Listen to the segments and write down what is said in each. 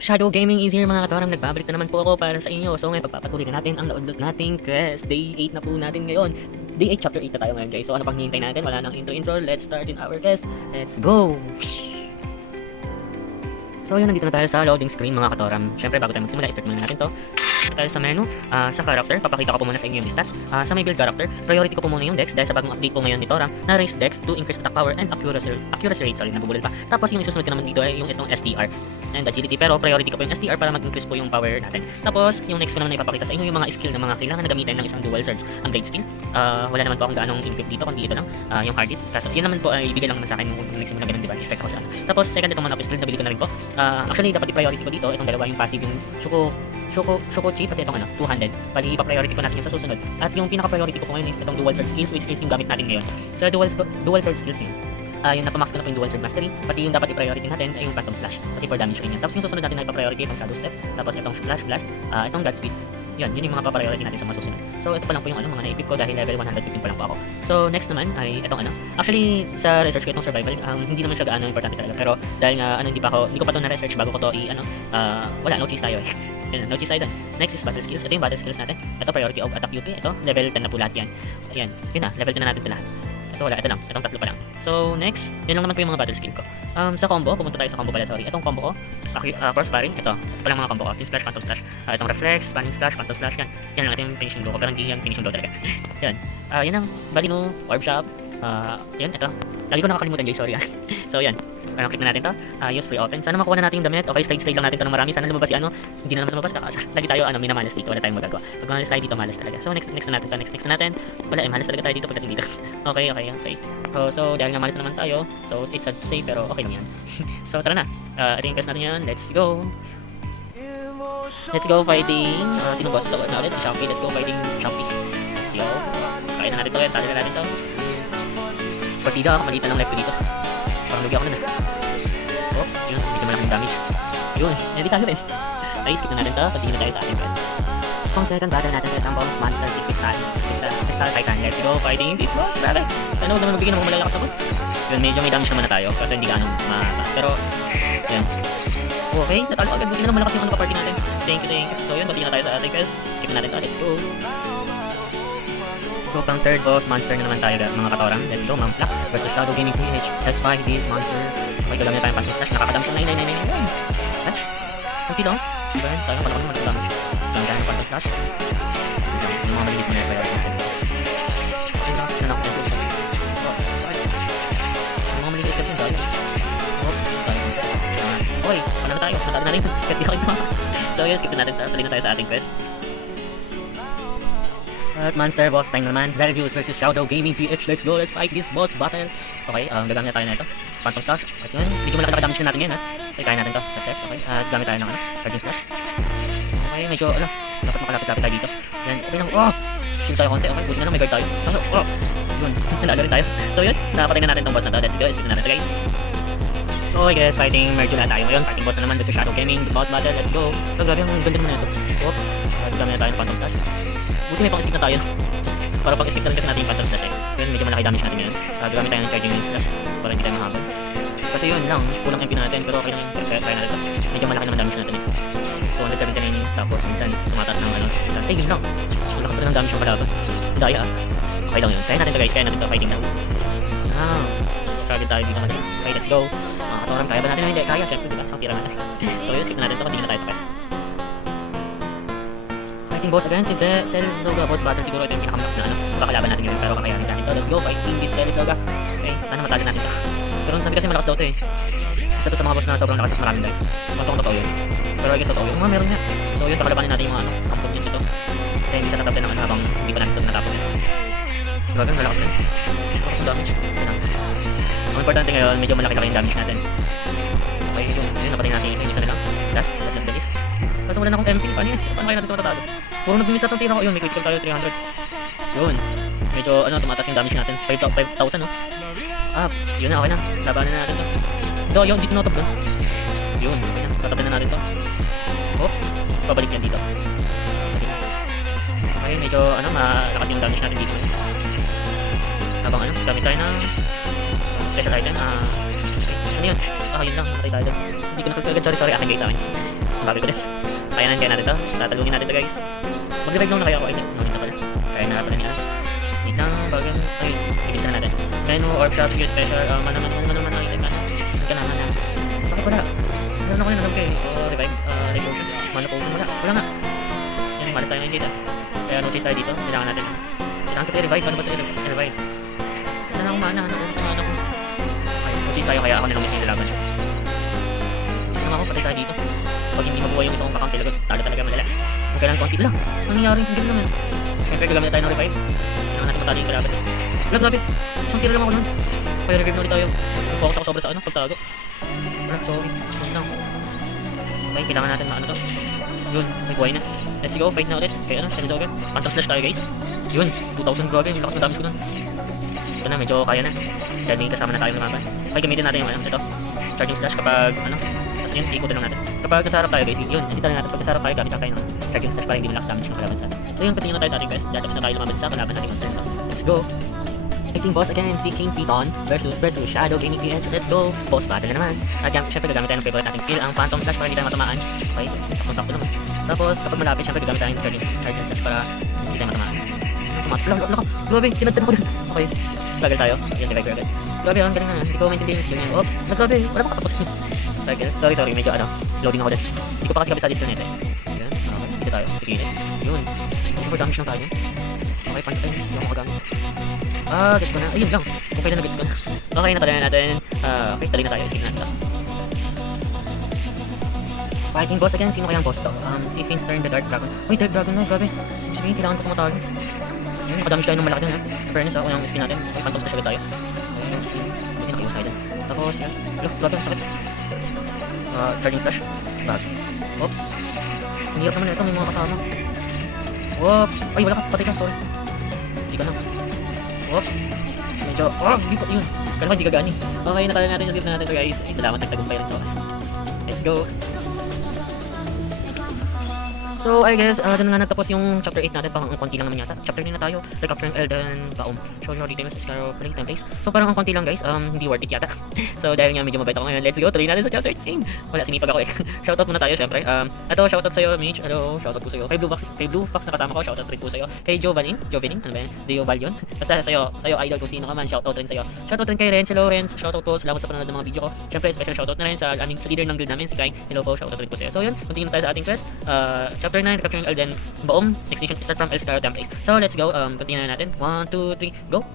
Shadow Gaming is here mga katorang, nagbabalik na naman po ako para sa inyo. So ngayon pagpapatuloy na natin ang load nating quest. Day 8 na po natin ngayon. Day 8 chapter 8 na tayo ngayon guys. So ano pang hinihintay natin? Wala nang intro. Let's start in our quest. Let's go! So yun, nandito na tayo sa loading screen mga katoram. Syempre bago tayo magsimula, start muna natin to. Tayo sa menu, sa character, papakita ko po muna sa inyo yung stats. Sa my build character, priority ko po muna yung dex dahil sa bagong update ko ngayon ni Tora na raise dex to increase attack power and accuracy rate. Sorry, nabubulol pa. Tapos yung isusunod ko naman dito ay yung itong STR and agility, pero priority ko po yung STR para mag-increase po yung power natin. Tapos yung next ko naman na ipapakita sa inyo yung mga skill na mga kailangan na gamitin ng isang dual swords. Ang blade skill, wala naman po akong gaanong equip dito, kundi ito lang, yung hard hit. Kaso yun naman po ay ibigay lang naman sa akin kung nagsimula ganun, diba? I-strike ako sa ano. Tapos second, itong man-up skill, nabili ko na rin po. Actually dapat i-priority ko dito itong dalawa, yung passive, yung Shoko Chi, pati itong 200. Pali ipa-priority ko natin yung sa susunod. At yung pinaka-priority ko po ngayon is itong dual sword skills, which is yung gamit natin ngayon. So dual sword skills yun. Yung napamax ko na po yung dual sword mastery, pati yung dapat i-priority natin ay yung phantom slash, kasi for damage rin yan. Tapos yung susunod natin na ipa-priority itong shadow step, tapos itong flash blast, itong godspeed. Yun yung mga pa-priority natin sa mga susunod. So ito pa lang po yung mga na-equip ko dahil level 115 pa lang po ako. So next naman ay itong actually sa research ko itong survival, hindi naman siya gaano importante talaga, pero dahil nga hindi ko pa to na-research bago ko to wala, no cheese tayo eh. Yan, no cheese tayo dun. Next is battle skills. Ito yung battle skills natin. Ito priority of attack UP. Ito level 10 na po lahat yan. Ayan, yun na, level 10 na natin ito lahat. Ito wala, ito lang, itong tatlo pa lang. So next, yun lang naman po yung mga battle skill ko. Sa combo, pupunta tayo sa combo pala, sorry. Itong combo ko, cross sparring, ito pa lang mga combo ko. Team splash, phantom slash, itong reflex, spanning slash, phantom slash, yan lang natin yung finishing blow ko, pero hindi yan finishing blow talaga. Yan, yan ang Balino, orb shop, yan, ito. Lagi ko nakakalimutan guys, sorry. So yan, click na natin to, use free open. Sana makuha na natin yung damit. Okay, slide lang natin to ng marami. Sana lumabas yung hindi na naman lumabas, lagi tayo minamalas dito, wala tayong magagawa. Pag malas tayo dito, malas talaga. So next na natin to, next na natin. Wala, malas talaga tayo dito pagdating dito. Okay. So dahil nga malas na naman tayo, so it's sad to say, pero okay lang yan. So tara na, ito yung quest natin yan, let's go. Let's go fighting, sino boss to? Let's si Shopee, let's go fighting Shopee. Let's go, kaya na natin to, tali na natin to. Partida, maliit na lang left ko dito. Parang lugi ako na. Oops, yun, hindi naman malaking damage. Yun, hindi tayo rin. Ay, skip na natin to, pagtingin na tayo sa ating quest. Kung second battle natin sa isang boss monster, si Crystal Titan. Let's go fighting this boss, brother. Sana huwag naman magbigay ng mga malalakas na boss. Yun, medyo may damage naman na tayo, kasi hindi ganong mataas. Pero, yan. Okay, natalo agad. Buti na naman malakas yung ka-party natin. Thank you. So yun, pagtingin na tayo sa ating quest. Skip na natin to, let's go. So pang third boss monster na naman tayo mga katorang. Let's go, Ma'am Flak versus Shadow Gaming PH. Let's fight this monster. Okay, gagamit tayo phantom slash. Nakakadam siya. 9. Ha? Okay daw. Diba yun? Sayang pala ko naman nakadam siya. Gagamit tayo phantom slash. Yung mga malilit mo na yung okay lang. Nanakot yung tools. Yung mga malilit kasi dahil. Oops. Okay, panalo tayo. Natalo na rin. Kasi ako ito. So yun, skip na natin. Tuloy na tayo sa ating quest. At monster boss time naman, Zervius versus Shadow Gaming PH. Let's go, let's fight this boss battle. Okay, gagamit tayo na ito, phantom slash. At yun, medyo malaki na damage natin yan, Okay, kaya natin to, reflex. Okay, at gamit tayo ng charging slash. Okay, medyo dapat makalapit-lapit tayo dito. Yan, okay lang. Shield tayo konti. Okay, buti na lang, may guard tayo. Kaso, yun, nalalo rin tayo. So yun, napatay na natin tong boss na to. Let's go, skip na natin ito guys. So okay guys, fighting Mergula tayo ngayon. Fighting boss na naman versus Shadow Gaming, boss battle. Let's go. So grabe, ang ganda naman na ito. Oops, at gamit na tayo ng phantom slash. Buti may pang-skip na tayo. Para pang-skip na rin kasi natin yung phantom slash Yun, medyo malaki damage natin ngayon. Gamit tayo ng charging slash para hindi tayo mahabol. Kasi yun lang, kulang MP natin, pero okay lang yun. Try natin ito. Medyo malaki naman damage natin 279 tapos minsan tumataas ng yun lang. Malakas na ng damage yung kalaban. Daya Okay lang yun. Kaya natin ito guys, kaya natin ito fighting now. Struggle tayo dito natin. Okay, let's go. Katorang, kaya ba natin? Hindi, kaya. Siyempre, diba? Ang tira natin. So yun, skip na natin ito, patingin na tayo sa quest. Fighting boss again, si Zelzoga boss battle, siguro ito yung pinakamax na kakalaban natin yun, pero kakayanin natin ito. Let's go, fighting this Zelzoga. Okay, sana matalo natin ito. Pero sabi kasi malakas daw ito isa to sa mga boss na sobrang lakas, maraming dive. Kung totoo yun, pero I guess totoo yun, meron nga. So yun, kakalabanin natin yung mga kampon yun dito, kasi hindi siya tatapin ng habang hindi pa natin ito natapos. Grabe, malakas din, malakas ang damage. Ang importante ngayon, medyo malaki-laki yung damage natin. Okay, yun, napatay natin yung isa nila. Last, but not the least. Kasi wala na akong MP, paano kaya natin ito matatalo? Puro nag-miss natin tira ko. Yun, may critical tayo 300. Yun, medyo tumataas yung damage natin. 5,000 yun na, okay na. Labanan na natin to. Yun, dito notob doon. Yun, okay na, tatapin na natin to. Oops, babalik yan dito. Okay, medyo malakas yung damage natin dito. Habang gamit tayo ng special item. Ano yun? Yun lang, matay tayo doon. Hindi ko na agad, sorry, akin guys, akin. Bago ko din. Kaya natin to. Tatalungin natin to guys. Mag-revive na kaya ako. Ay, no, hindi na pala. Kaya na pala niya. Wait lang, bagay. Ay, higit na natin. Kaya no, orb shop, skill special. Manaman ang item na. Saan ka naman na? Bakit wala? Meron ako na nalang kayo. Revive, remotion. Mana po, wala nga. Yan, malas tayo ngayon dito. Kaya notice tayo dito. Kailangan natin. Kailangan ito i-revive. Paano ba ito i-revive? Wala na akong mana. Sa mana ko. Ay, notice tayo kaya ako na lang may nilalaban siya. Isa naman ako, patay tayo dito. Pag hindi mabuhay yung isang kakampi, lagot, talo talaga malala. Kung kailangan konti lang. Anong nangyari? Hindi naman. Siyempre, gagamit na tayo ng revive. Kailangan natin matali yung kalaban. Wala, grabe. Isang tira lang ako nun. Kaya revive na ulit tayo. Focus ako sobra sa ano, pagtago. Wala, sorry. Wait lang. Okay, kailangan natin maano to. Yun, may buhay na. Let's go, fight na ulit. Kaya ano, Shinizogan. Phantom Slash tayo guys. Yun, 2,000 grabe. Yung lakas ng damage ko nun. Ito na, medyo kaya na. Dahil may kasama na tayong lumaban. Okay, gamitin natin yung ano, ito. Charging Slash kapag ano. Tapos yun, ikutin lang natin. Kapag nasa harap tayo guys, yun, hindi tayo natin. Pag nasa harap tayo, gamit tayo ng Charging Slash para hindi malakas damage ng kalaban sa atin. So yun, continue na tayo sa ating quest. Datapos na tayo lumaban sa kalaban natin monster nito. Let's go! Fighting boss again, si King Piton versus Shadow Gaming PH. Let's go! Boss battle na naman. At yan, syempre gagamit tayo ng favorite nating skill, ang Phantom Slash para hindi tayo matamaan. Okay, sakto naman. Tapos kapag malapit, syempre gagamit tayo ng Charging Slash para hindi tayo matamaan. Laka! Grabe, kinagtan ko rin. Okay, struggle tayo. Yun, revive agad. Grabe, ang galing na. Hindi ko maintindihan yung skill niya. Oops, grabe, wala pa katapos. Sorry, medyo ano, loading ako din. Hindi ko pa kasi kabisado skill nito eh. Yan, okay, dito tayo, sige. Yun, over damage lang tayo. Okay, punch tayo, hindi ako magamit. Gets ko na. Ayun lang. Okay na gets ko na. Okay, natali na natin. Okay, tali na tayo. Skip natin ito. Fighting boss again. Sino kayang boss to? Si Finstern the Dark Dragon. Uy, Dark Dragon na. Grabe. Sabihin, kailangan ko pumatalo. Ayun, nakadamage tayo ng malaki dun ha. Fairness ako yung skin natin. Okay, Phantom Slash agad tayo. Hindi nakayos tayo dun. Tapos, yan. Look, grabe, ang sakit. Charging Slash. Bag. Oops. Ang hirap naman ito. May mga kasama. Oops. Ay, wala ka. Patay ka. Sorry. Hindi ka lang. Oops. Medyo, yun. Pero hindi gagani. Okay, natalo natin yung skip na natin so guys. Ay, salamat nagtagumpay rin sa oras. Let's go. So, I guess, doon nga nagtapos yung chapter 8 natin, parang ang konti lang naman yata. Chapter 9 na tayo, recapturing Elden Baum. Show your details, Scarrow, play templates. So, parang ang konti lang guys, hindi worth it yata. So, dahil nga medyo mabait ako ngayon, let's go, tuloy natin sa chapter 10. Wala, sinipag ako eh. Shoutout muna tayo, syempre. Ito, shoutout sa'yo, Mitch. Hello, shoutout po sa'yo. Kay Blue Fox na kasama ko, shoutout rin po sa'yo. Kay Jovanin, ano ba yan? Dio Valion. Basta sa'yo idol kung sino ka man, shoutout rin sa'yo. Shoutout rin kay Renz, hello Renz. Shoutout po, salamat sa panonood ng mga video ko. Syempre, special shoutout na rin sa leader ng guild namin, si Kai. Hello po, shoutout rin po sa'yo. So, yun, continue tayo sa ating quest. Chapter 9, recapturing Elden Baum, next mission start from Scarrow templates. So let's go, continue na natin. 1, 2, 3, go!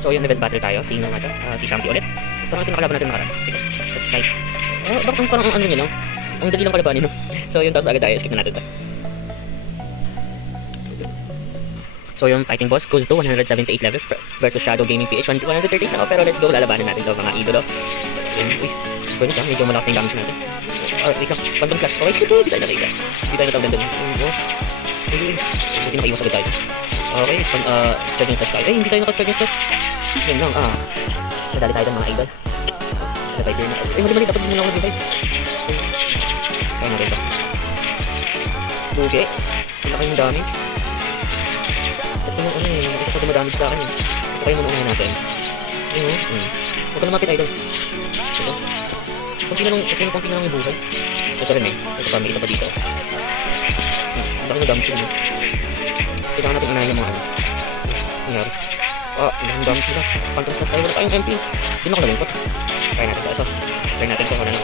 So yung event battle tayo, sino nga to? Si Shampi ulit. Parang tinakalaban natin nakaraan. Sige, let's fight. Bakit parang ang ano nyo no? Ang dali lang kalabanin no? So yun, tapos agad tayo, skip na natin to. So yung fighting boss goes to 178 level versus Shadow Gaming PH 138 na pero let's go, lalabanan natin to mga idolo. Uy, pwede siya, medyo malakas na yung damage natin. Wait lang, Phantom Slash. Okay, hindi tayo nakita. Hindi tayo natawag doon. Hindi nakaiwas agad tayo. Okay, Charging Slash tayo. Hindi tayo naka-Charging Slash. Yun lang, nadali tayo ng mga idol. Revive na. Mali, dapat din lang ako revive. Kaya natin ito. Okay. Wala kayong damage. Ito yung ano eh, isa sa dumadamage sa akin eh. Ito kayo muna unahin natin. Ayun, huwag ka lumapit idol. Ito. Kunti na lang yung buhay. Ito rin eh. Ito pa, may isa pa dito. Bakit na damage yun eh. Kailangan natin unahin yung mga ano. Nangyari. Ilang damage nila. Phantom Slash tayo. Wala tayong MP. Hindi na ako nalingkot. Try natin ito. Try natin ito. Wala na.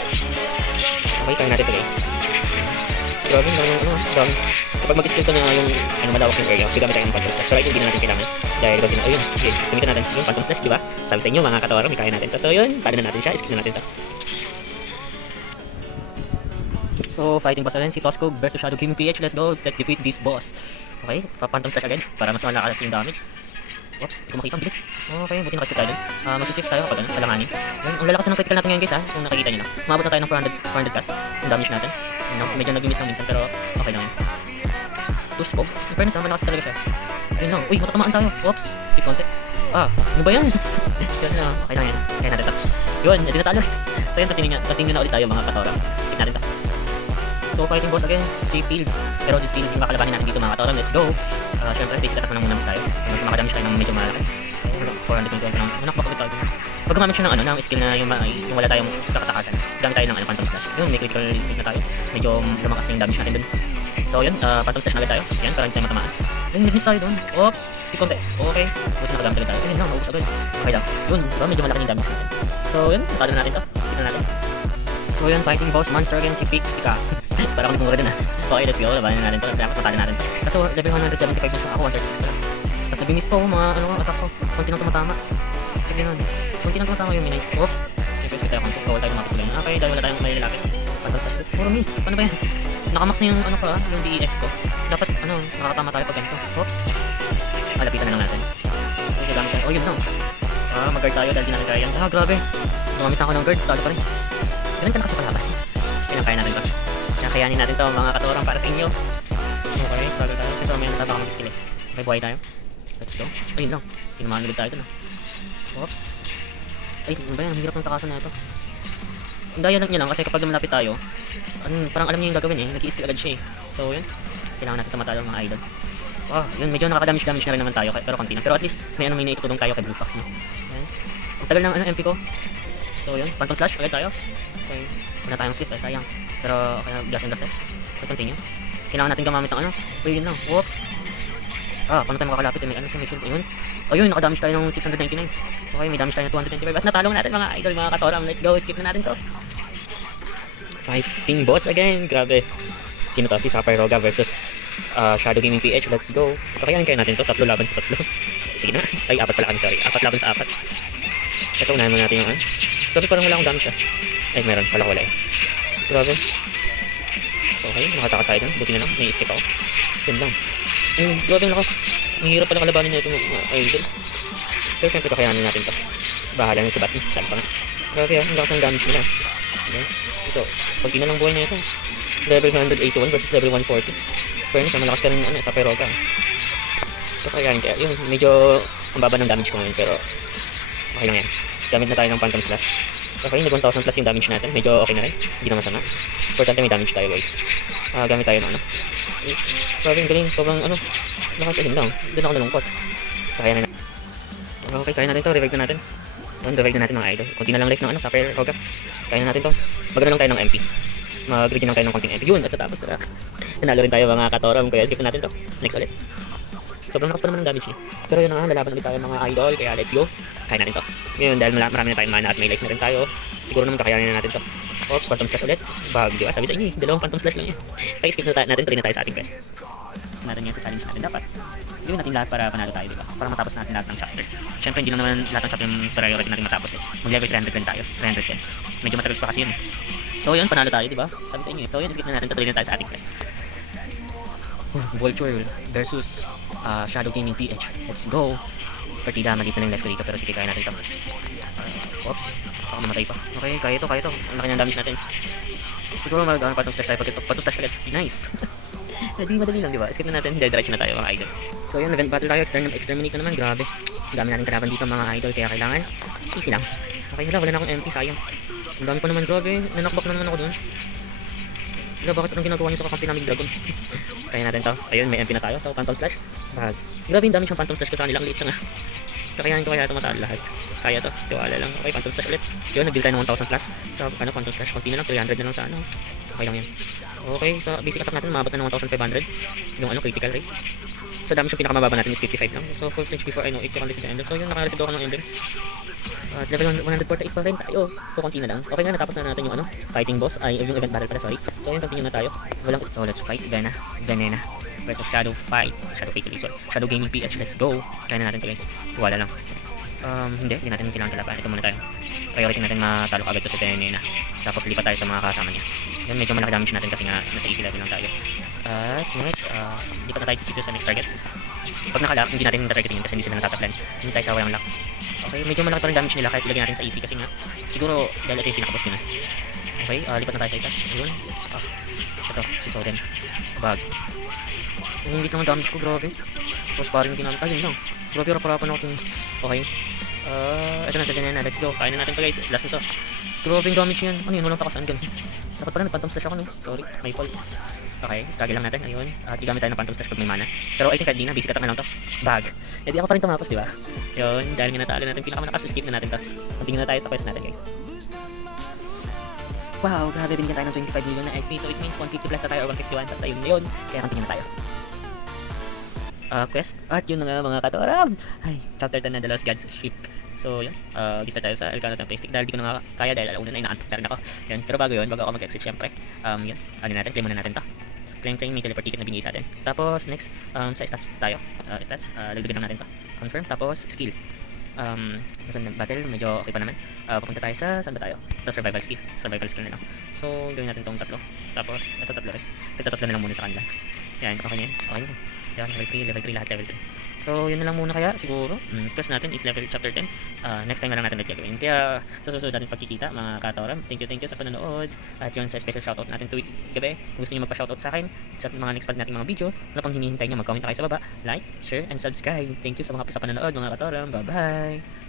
Okay, try natin ito guys. Grabe, dami. Kapag mag-skill ko na yung malawak yung area, gagamit tayo ng Phantom Slash. So right, hindi na natin kailangan. Dahil gawin na, ayun. Okay, gamitin natin yung Phantom Slash, diba? Sabi sa inyo, mga katawan, may kaya natin ito. So yun, pala na natin siya. Skip na natin ito. So, fighting boss again, si Tosco versus Shadow Gaming PH. Let's go, let's defeat this boss. Okay, Phantom Slash again, para mas malakas yung damage. Oops, hindi ko makita, ang bilis. Okay, buti nakasip tayo dun. Mag-shift tayo kapag ano, alanganin. Ang lalakas na ng critical natin ngayon guys ha, kung nakikita nyo lang. Umabot na tayo ng 400 plus, yung damage natin. Medyo nag-miss lang minsan, pero okay lang yun. Tosco, in fairness malakas talaga siya. Ayun lang, uy, matatamaan tayo. Oops, skip konti. Ano ba yan? Yun na, okay lang yan. Kaya natin ito. Yun, hindi na talo. So yun, tatingin na ulit tayo mga katora. Skip natin ito. So fighting boss again, si Fields. Pero si Fields yung kakalabanin natin dito mga katora. Let's go! Siyempre, basic attack na muna tayo. Mas makadamage tayo ng medyo malaki. 420 na. Nakbakabit tayo. Pag gumamit siya ng skill na yung wala tayong kakatakasan. Gamit tayo ng Phantom Slash. Yun, may critical hit na tayo. Medyo lumakas na yung damage natin dun. So yun, Phantom Slash na agad tayo. Yan, para hindi tayo matamaan. Ayun, nag-miss tayo dun. Oops, skip konti. Okay, buti nakagamit agad tayo. Ayun lang, naubos agad. Okay lang. Yun, diba, medyo malaki yung damage natin. So yun, natalo na natin to. Skip na natin. So yun, fighting boss monster again, si Pixtika. Para kami pumura din ha. Okay, let's go. Labanan natin to. Dapat matalo natin. Kaso level 175 na siya. Ako 136 pa lang. Tapos nag-miss pa ako mga attack ko. Kunti nang tumatama. Sige nun. Kunti nang tumatama yung minute. Oops. Siyempre, skip tayo konti. Kawal tayo lumapit tuloy. Okay, dahil wala tayong may lalapit. Fantastic. Puro miss. Paano ba yan? Nakamax na yung yung DEX ko. Dapat nakakatama tayo pag ganito. Oops. Lapitan na lang natin. Okay, gamit tayo. Oh, yun no. Mag-guard tayo dahil di natin kaya yan. Grabe. Gumamit na ako ng guard. Talo pa rin. Ganun ka na kasi palaban. Kaya natin to. Kakayanin natin to mga katorang para sa inyo. Okay, struggle tayo. Ito may natabaka mag-skill eh. Okay, buhay tayo. Let's go. Ayun lang. Tinamaan ulit tayo dun. Oops. Ay, ano ba yan? Ang hirap ng takasan na ito. Dialogue niya lang kasi kapag malapit tayo, parang alam niya yung gagawin eh. Nag-i-skill agad siya eh. So yun. Kailangan natin tumatalo mga idol. Yun. Medyo nakaka-damage na rin naman tayo. Pero konti na. Pero at least may may naitutulong tayo kay Blue Fox. Ayan. Ang tagal ng MP ko. So yun. Phantom Slash. Agad tayo. Okay. Wala tayong flip eh. Sayang. Pero kaya Blast and Reflex. So continue. Kailangan natin gamamit ng Uy, yun lang. Whoops. Paano tayo makakalapit eh. May may shield. Ayun. Ayun. Nakadamage tayo ng 699. Okay. May damage tayo ng 225. At natalo natin mga idol, mga katoram. Let's go. Skip na natin to. Fighting boss again. Grabe. Sino to? Si Sapphire versus Shadow Gaming PH. Let's go. Kakayanin kaya natin to. 3 laban sa 3. Sige na. Ay, 4 pala kami. Sorry. 4 laban sa 4. Ito, unahin mo natin yung Grabe, parang wala akong damage siya. Ay, meron. Pala wala eh. Grabe. Okay, nakatakas tayo dun. Buti na lang. May escape ako. Yun lang. Grabe ang lakas. Ang hirap pala kalabanin na ito mga idol. Pero syempre kakayanin natin to. Bahala na si Batman. Saan pa nga. Grabe ang lakas ng damage nila. Okay. Ito. Pag lang buhay na ito. Level 181 versus level 140. Pero sa malakas ka rin sa Peroga. So kakayanin kaya. Yun, medyo ang baba ng damage ko ngayon. Pero okay lang yan. Gamit na tayo ng Phantom Slash. Okay, nag 1,000 plus yung damage natin. Medyo okay na rin. Hindi na masama. Importante may damage tayo guys. Gamit tayo ng Grabe yung galing. Sobrang lakas ayun lang. Doon ako nalungkot. Kaya na. Okay, kaya natin to. Revive na natin. Revive na natin mga idol. Kunti na lang life ng sa Peroga. Kaya na natin to. Magano lang tayo ng MP. Mag-regen lang tayo ng konting MP. Yun, at tapos tara. Nanalo rin tayo mga katoram. Kaya skip na natin to. Next ulit. Sobrang lakas pa naman ng damage niya. Pero yun na nga, lalaban ulit tayo mga idol. Kaya let's go. Kaya natin to. Ngayon, dahil marami na tayong mana at may life na rin tayo, siguro naman kakayanin na natin to. Oops, Phantom Slash ulit. Di ba? Sabi sa inyo, dalawang Phantom Slash lang yan. Kaya skip na natin, tuloy na tayo sa ating quest. Natin yan sa challenge natin. Dapat gawin natin lahat para panalo tayo, diba? Para matapos natin lahat ng chapter. Siyempre, hindi lang naman lahat ng chapter yung priority natin matapos eh. Mag-level 300 din tayo. 310. Medyo matagal pa kasi yun. So yun, panalo tayo, diba? Sabi sa inyo. So yun, skip na natin, tuloy na tayo sa ating quest. Vulture versus Shadow Gaming PH. Let's go. Partida, maliit na yung life ko dito pero sige, kaya natin ito. Oops, baka mamatay pa. Okay, kaya ito. Ang laki ng damage natin. Siguro Phantom Slash tayo. Phantom Slash agad. Nice. Hindi madali lang, diba? Skip na natin. Diretso na tayo mga idol. So yun, event battle tayo. Exterminate na naman. Grabe. Ang dami natin kalaban dito mga idol. Kaya kailangan easy lang. Okay, wala na akong MP. Sayang. Ang dami pa naman. Grabe. Nanakback na naman ako dun. Bakit anong ginagawa niyo sa kakampi namin dragon? Kaya natin to. Ayun, may MP na tayo. So, Phantom Slash. Grabe yung damage ng Phantom Slash ko sa kanila. Ang liit lang ah. Kakayanin ko kaya ito matalo lahat. Kaya to. Tiwala lang. Okay, Phantom Slash ulit. Yun, nag-deal tayo ng 1,000 plus. So, Phantom Slash. Konti na lang. 300 na lang sa Okay lang yan. Okay, so basic attack natin. Maabot na ng 1,500. Yung critical rate. So, damage yung pinakamababa natin is 55 lang. So, full flinch before I know it. You can listen to Ender. So, yun, naka-receive ako ng Ender. At level 148 pa rin tayo. So, konti na lang. Okay na, natapos na natin yung fighting boss. Ay, yung event battle pala, sorry. So, yun, continue na tayo. So, let's fight Venena versus Shadow Fate ulit, sorry. Shadow Gaming PH, let's go. Kaya na natin to guys. Wala lang. Hindi natin kailangan kalaban. Ito muna tayo. Priority natin matalo agad to sa Venena. Tapos lipat tayo sa mga kasama niya. Yan, medyo malaki damage natin kasi nga nasa easy level lang tayo. At next, lipat na tayo dito sa next target. Pag nakalock, hindi natin targetin yun kasi hindi sila natataplan. Hindi tayo sa walang lock. Okay, medyo malaki pa rin damage nila kahit ilagay natin sa easy kasi nga siguro dahil ito yung pinakaboss nila. Okay, lipat na tayo sa isa. Ayun. Ito, si Soden. Bag. Ang hindi naman damage ko, grabe. Tapos parang ginamit. Ayun lang. Grabe, raparapan ako itong... Okay. Ito na sa ganyan na. Let's go. Kain na natin pa guys. Last na to. Grabe yung damage yan. Ano yun? Walang takasaan ganun. Dapat pala nag-phantom slash ako no. Sorry, may fault. Okay, struggle lang natin. Ayun. At igamit tayo ng phantom slash pag may mana. Pero I think hindi na. Basic attack na lang to. Bag. Eh di ako pa rin tumapos, di ba? Yun. Dahil nga natalo natin pinakamalakas. Skip na natin to. Continue na tayo sa quest natin guys. Wow, grabe, binigyan tayo ng 25 million na XP. So it means 150 plus na tayo or 151, basta yun na yun. Kaya continue na tayo. Quest. At yun na nga mga katoram. Ay, chapter 10 na The Lost Gods Ship. So yun, start tayo sa Elcano Temple Stick dahil di ko na nga kaya dahil alauna na inaantok na rin ako. Yun, pero bago yun, bago ako mag-exit syempre, yun, ano natin, claim muna natin to. Claim, may teleport ticket na binigay sa atin. Tapos next, sa stats tayo. Stats, lagdagan lang natin to. Confirm, tapos skill. Sa battle, medyo okay pa naman. Papunta tayo sa, saan ba tayo? Ito, survival skill na lang. So, gawin natin tong tatlo. Tapos, ito tatlo rin. Tatlo na lang muna sa kanila. Yan, okay na yan. Okay na. Yan, level 3, lahat level 3. So, yun na lang muna kaya, siguro. Quest natin is level chapter 10. Next time na lang natin ulit gagawin. Kaya, sa susunod natin pagkikita, mga katoram. Thank you sa panonood. At yun, sa special shoutout natin tuwing gabi. Kung gusto nyo magpa-shoutout sa akin, sa mga next part nating mga video, wala pang hinihintay nyo, mag-comment na kayo sa baba, like, share, and subscribe. Thank you sa mga panonood, mga katoram. Bye-bye!